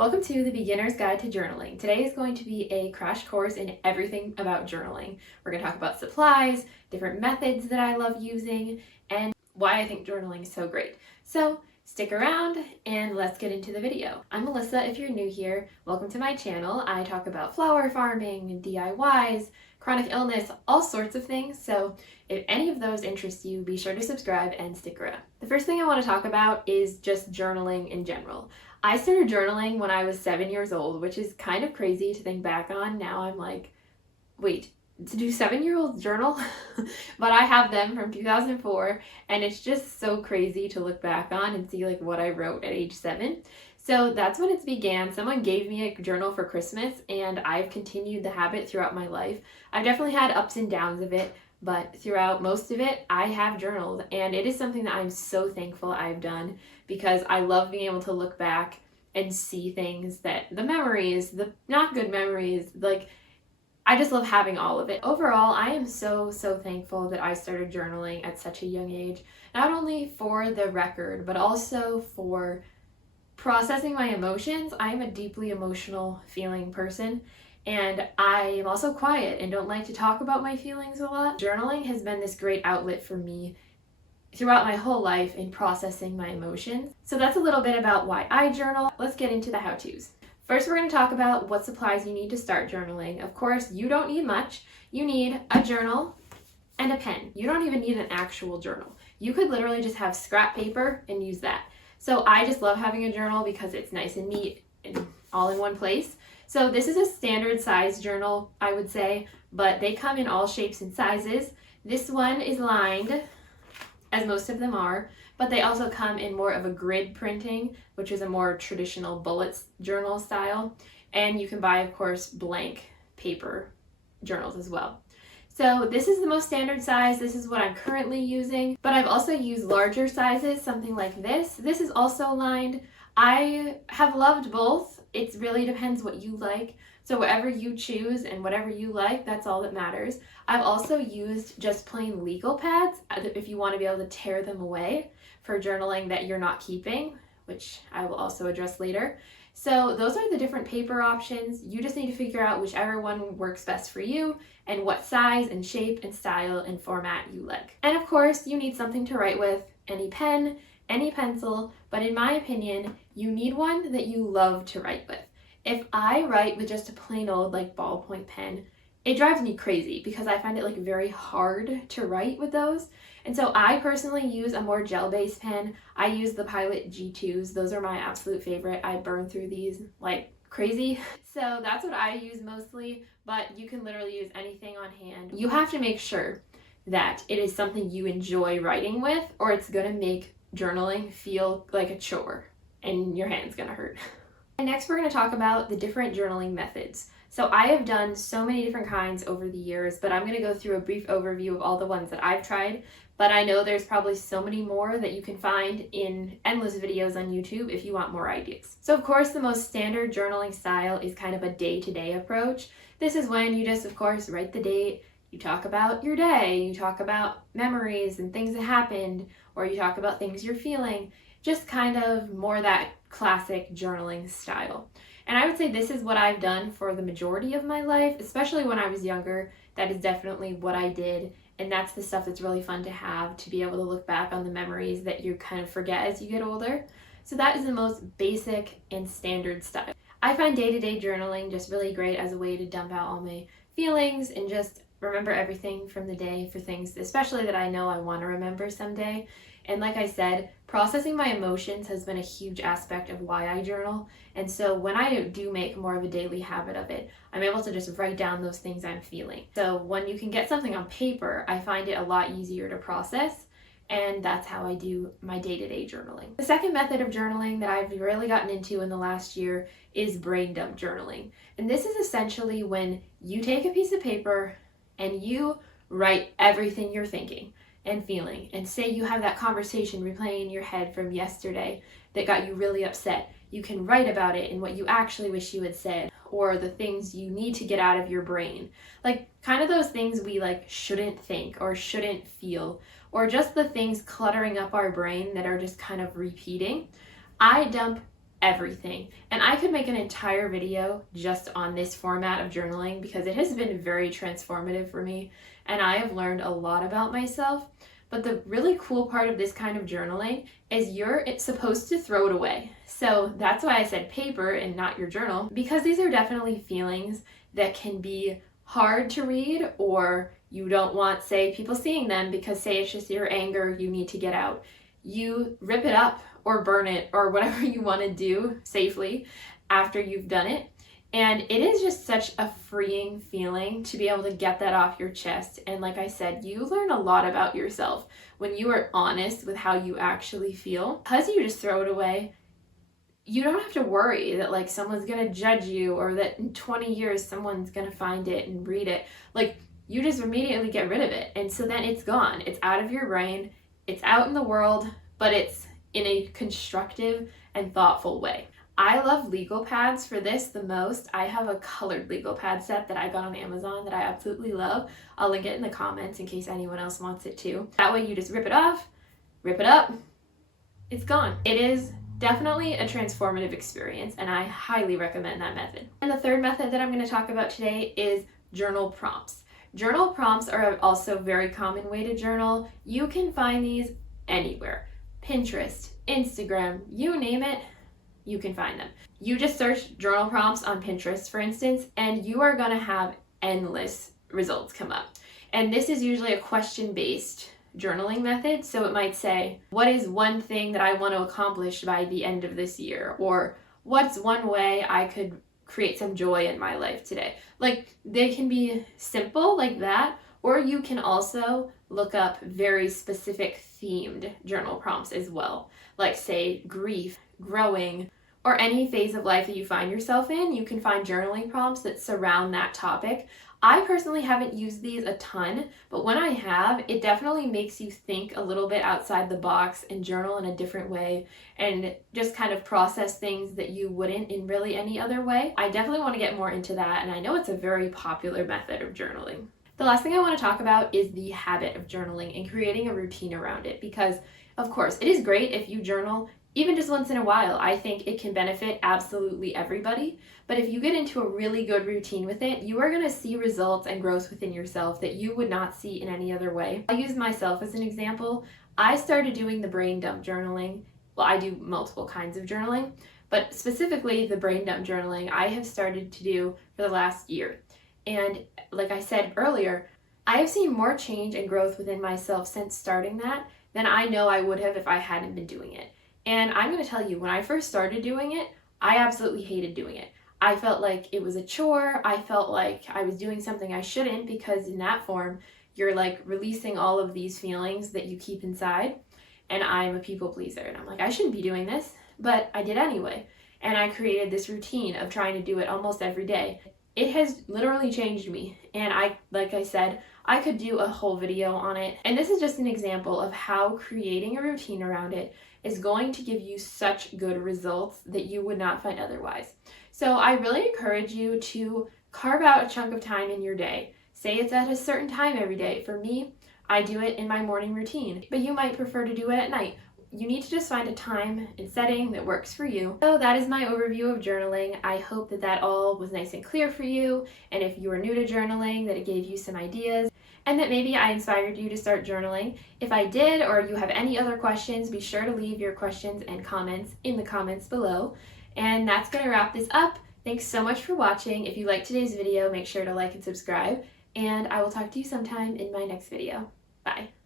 Welcome to the Beginner's Guide to Journaling. Today is going to be a crash course in everything about journaling. We're going to talk about supplies, different methods that I love using, and why I think journaling is so great. So stick around and let's get into the video. I'm Melissa if you're new here. Welcome to my channel. I talk about flower farming, DIYs, chronic illness, all sorts of things. So if any of those interest you, be sure to subscribe and stick around. The first thing I want to talk about is just journaling in general. I started journaling when I was 7 years old, which is kind of crazy to think back on. Now I'm like, wait, do 7-year-olds journal? But I have them from 2004, and it's just so crazy to look back on and see like what I wrote at age 7. So that's when it began. Someone gave me a journal for Christmas, and I've continued the habit throughout my life. I've definitely had ups and downs of it, but throughout most of it, I have journaled, and it is something that I'm so thankful I've done because I love being able to look back and see things that the memories, the not good memories, like I just love having all of it. Overall, I am so thankful that I started journaling at such a young age, not only for the record, but also for processing my emotions. I am a deeply emotional feeling person, and I am also quiet and don't like to talk about my feelings a lot. Journaling has been this great outlet for me throughout my whole life in processing my emotions. So that's a little bit about why I journal. Let's get into the how-tos. First, we're going to talk about what supplies you need to start journaling. Of course, you don't need much. You need a journal and a pen. You don't even need an actual journal. You could literally just have scrap paper and use that. So I just love having a journal because it's nice and neat and all in one place. So this is a standard size journal, I would say, but they come in all shapes and sizes. This one is lined, as most of them are, but they also come in more of a grid printing, which is a more traditional bullet journal style. And you can buy, of course, blank paper journals as well. So this is the most standard size. This is what I'm currently using, but I've also used larger sizes, something like this. This is also lined. I have loved both. It really depends what you like. So whatever you choose and whatever you like, that's all that matters. I've also used just plain legal pads if you want to be able to tear them away for journaling that you're not keeping, which I will also address later. So those are the different paper options. You just need to figure out whichever one works best for you and what size and shape and style and format you like. And of course, you need something to write with, any pen, any pencil, but in my opinion, you need one that you love to write with. If I write with just a plain old like ballpoint pen, it drives me crazy because I find it like very hard to write with those. And so I personally use a more gel-based pen. I use the Pilot G2s. Those are my absolute favorite. I burn through these like crazy. So that's what I use mostly, but you can literally use anything on hand. You have to make sure that it is something you enjoy writing with, or it's gonna make journaling feel like a chore and your hand's gonna hurt. And next we're going to talk about the different journaling methods. So I have done so many different kinds over the years, but I'm going to go through a brief overview of all the ones that I've tried. But I know there's probably so many more that you can find in endless videos on YouTube if you want more ideas. So of course the most standard journaling style is kind of a day-to-day approach. This is when you just of course write the date, you talk about your day, you talk about memories and things that happened, or you talk about things you're feeling. Just kind of more that classic journaling style. And I would say this is what I've done for the majority of my life, especially when I was younger. That is definitely what I did. And that's the stuff that's really fun to have, to be able to look back on the memories that you kind of forget as you get older. So that is the most basic and standard style. I find day-to-day journaling just really great as a way to dump out all my feelings and just remember everything from the day for things, especially that I know I want to remember someday. And like I said, processing my emotions has been a huge aspect of why I journal. And so when I do make more of a daily habit of it, I'm able to just write down those things I'm feeling. So when you can get something on paper, I find it a lot easier to process. And that's how I do my day-to-day journaling. The second method of journaling that I've really gotten into in the last year is brain dump journaling. And this is essentially when you take a piece of paper and you write everything you're thinking and feeling, and say you have that conversation replaying in your head from yesterday that got you really upset. You can write about it and what you actually wish you had said, or the things you need to get out of your brain. Like kind of those things we like shouldn't think or shouldn't feel, or just the things cluttering up our brain that are just kind of repeating. I dump everything. And I could make an entire video just on this format of journaling because it has been very transformative for me and I have learned a lot about myself. But the really cool part of this kind of journaling is it's supposed to throw it away. So that's why I said paper and not your journal, because these are definitely feelings that can be hard to read, or you don't want, say, people seeing them because, say, it's just your anger you need to get out. You rip it up or burn it or whatever you want to do safely after you've done it. And it is just such a freeing feeling to be able to get that off your chest. And like I said, you learn a lot about yourself when you are honest with how you actually feel. Because you just throw it away, you don't have to worry that like someone's going to judge you or that in 20 years someone's going to find it and read it. Like, you just immediately get rid of it. And so then it's gone. It's out of your brain. It's out in the world, but it's in a constructive and thoughtful way. I love legal pads for this the most. I have a colored legal pad set that I got on Amazon that I absolutely love. I'll link it in the comments in case anyone else wants it too. That way you just rip it off, rip it up, it's gone. It is definitely a transformative experience and I highly recommend that method. And the third method that I'm going to talk about today is journal prompts. Journal prompts are also a very common way to journal. You can find these anywhere. Pinterest, Instagram, you name it, you can find them. You just search journal prompts on Pinterest, for instance, and you are going to have endless results come up. And this is usually a question-based journaling method. So it might say, what is one thing that I want to accomplish by the end of this year? Or what's one way I could create some joy in my life today? Like, they can be simple like that, or you can also look up very specific themed journal prompts as well. Like, say, grief, growing, or any phase of life that you find yourself in. You can find journaling prompts that surround that topic. I personally haven't used these a ton, but when I have, it definitely makes you think a little bit outside the box and journal in a different way and just kind of process things that you wouldn't in really any other way. I definitely want to get more into that, and I know it's a very popular method of journaling. The last thing I want to talk about is the habit of journaling and creating a routine around it, because of course it is great if you journal even just once in a while. I think it can benefit absolutely everybody. But if you get into a really good routine with it, you are going to see results and growth within yourself that you would not see in any other way. I'll use myself as an example. I started doing the brain dump journaling. Well, I do multiple kinds of journaling, but specifically the brain dump journaling I have started to do for the last year. And like I said earlier, I have seen more change and growth within myself since starting that than I know I would have if I hadn't been doing it. And I'm going to tell you, when I first started doing it, I absolutely hated doing it. I felt like it was a chore. I felt like I was doing something I shouldn't, because in that form, you're like releasing all of these feelings that you keep inside. And I'm a people pleaser. And I'm like, I shouldn't be doing this, but I did anyway. And I created this routine of trying to do it almost every day. It has literally changed me. And like I said, I could do a whole video on it. And this is just an example of how creating a routine around it is going to give you such good results that you would not find otherwise. So I really encourage you to carve out a chunk of time in your day. Say it's at a certain time every day. For me, I do it in my morning routine, but you might prefer to do it at night. You need to just find a time and setting that works for you. So that is my overview of journaling. I hope that all was nice and clear for you. And if you are new to journaling, that it gave you some ideas, and that maybe I inspired you to start journaling. If I did, or you have any other questions, be sure to leave your questions and comments in the comments below. And that's going to wrap this up. Thanks so much for watching. If you liked today's video, make sure to like and subscribe. And I will talk to you sometime in my next video. Bye.